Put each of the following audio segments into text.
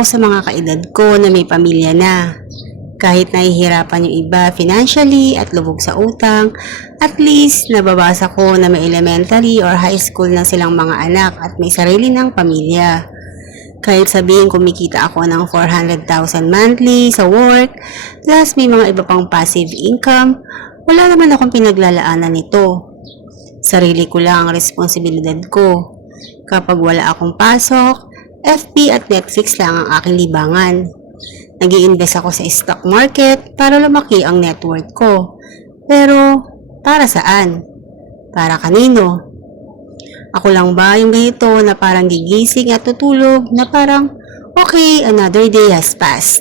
ako sa mga kaedad ko na may pamilya na. Kahit nahihirapan yung iba financially at lubog sa utang, at least nababasa ko na may elementary or high school na silang mga anak at may sarili ng pamilya. Kahit sabihin kumikita ako ng 400,000 monthly sa work, plus may mga iba pang passive income, wala naman akong pinaglalaanan nito. Sarili ko lang ang responsibilidad ko. Kapag wala akong pasok, FB at Netflix lang ang aking libangan. Nag-i-invest ako sa stock market para lumaki ang net worth ko. Pero, para saan? Para kanino? Ako lang ba yung ganito na parang gigising at tutulog na parang, okay, another day has passed.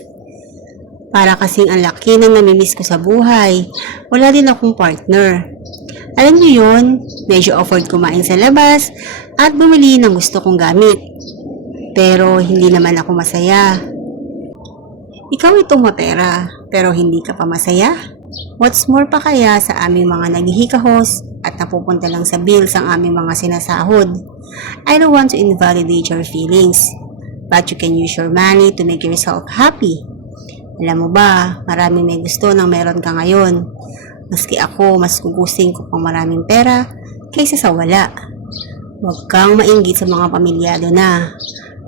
Para kasing ang laki ng namimiss ko sa buhay, wala din akong partner. Alam niyo yun, medyo afford kumain sa labas at bumili ng gusto kong gamit. Pero hindi naman ako masaya. Ikaw itong mapera, pero hindi ka pa masaya? What's more pa kaya sa aming mga naghihikahos at napupunta lang sa bills ang aming mga sinasahod? I don't want to invalidate your feelings, but you can use your money to make yourself happy. Alam mo ba, maraming may gusto nang meron ka ngayon. Maski ako, mas gugustuhin ko pang maraming pera kaysa sa wala. Huwag kang mainggit sa mga pamilyado na.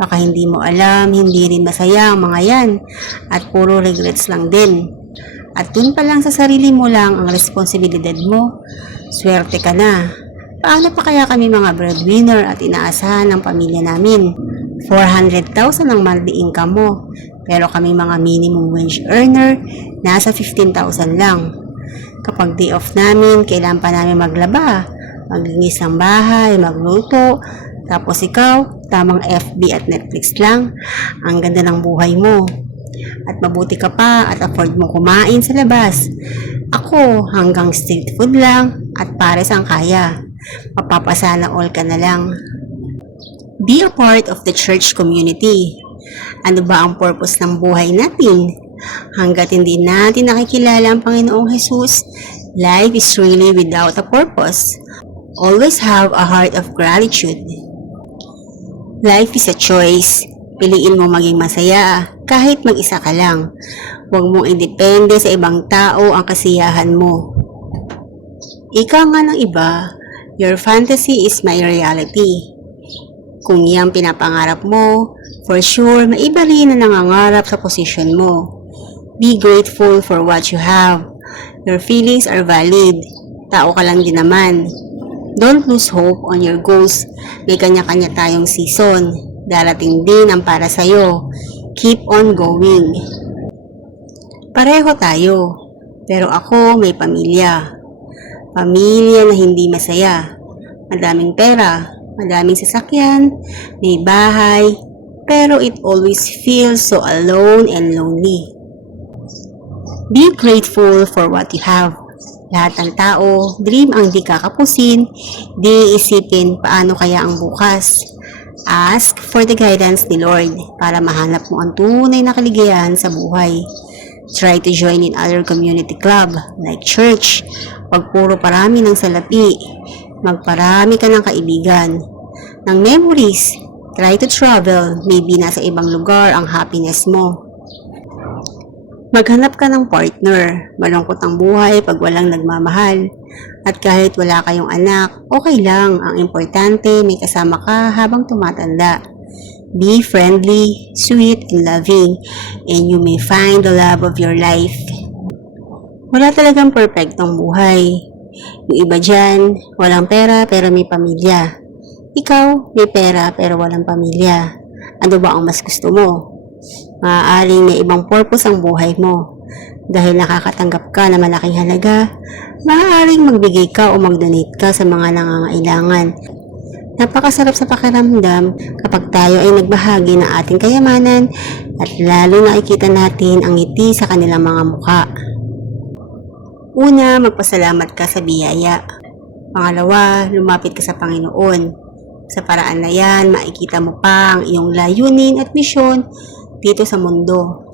Baka hindi mo alam, hindi rin masaya ang mga yan at puro regrets lang din. At dun pa lang sa sarili mo lang ang responsibilidad mo, swerte ka na. Paano pa kaya kami mga breadwinner at inaasahan ng pamilya namin? 400,000 ang monthly income mo, pero kami mga minimum wage earner, nasa 15,000 lang. Kapag day off namin, kailangan pa namin maglaba, maglinis ng bahay, magluto, tapos ikaw, tamang FB at Netflix lang, ang ganda ng buhay mo. At mabuti ka pa at afford mo kumain sa labas. Ako, hanggang street food lang at pares ang kaya. Mapapasana all ka na lang. Be a part of the church community. Ano ba ang purpose ng buhay natin? Hanggat hindi natin nakikilala ang Panginoong Jesus, life is really without a purpose. Always have a heart of gratitude. Life is a choice. Piliin mo maging masaya kahit mag-isa ka lang. Huwag mong independe sa ibang tao ang kasiyahan mo. Ika nga ng iba, your fantasy is my reality. Kung yan pinapangarap mo, for sure may iba rin na nangangarap sa posisyon mo. Be grateful for what you have. Your feelings are valid. Tao ka lang din naman. Don't lose hope on your goals. May kanya-kanya tayong season. Darating din ang para sa'yo. Keep on going. Pareho tayo. Pero ako may pamilya. Pamilya na hindi masaya. Madaming pera, madaming sasakyan, may bahay, pero it always feels so alone and lonely. Be grateful for what you have. Lahat ng tao, dream ang di kakapusin, di isipin paano kaya ang bukas. Ask for the guidance ni Lord para mahanap mo ang tunay na kaligayahan sa buhay. Try to join in other community club like church. Huwag puro parami ng salapi. Magparami ka ng kaibigan. Ng memories. Try to travel. Maybe nasa ibang lugar ang happiness mo. Maghanap ka ng partner. Malungkot ang buhay pag walang nagmamahal. At kahit wala kayong anak, okay lang. Ang importante, may kasama ka habang tumatanda. Be friendly, sweet, and loving, and you may find the love of your life. Wala talagang perfectong buhay. Yung iba dyan, walang pera pero may pamilya. Ikaw, may pera pero walang pamilya. Ano ba ang mas gusto mo? Maaaring may ibang purpose ang buhay mo. Dahil nakakatanggap ka na malaking halaga, maaaring magbigay ka o mag-donate ka sa mga nangangailangan. Napakasarap sa pakiramdam kapag tayo ay nagbahagi ng ating kayamanan at lalo nakikita natin ang ngiti sa kanilang mga mukha. Una, magpasalamat ka sa biyaya. Pangalawa, lumapit ka sa Panginoon. Sa paraan na yan, makikita mo pa ang iyong layunin at misyon dito sa mundo.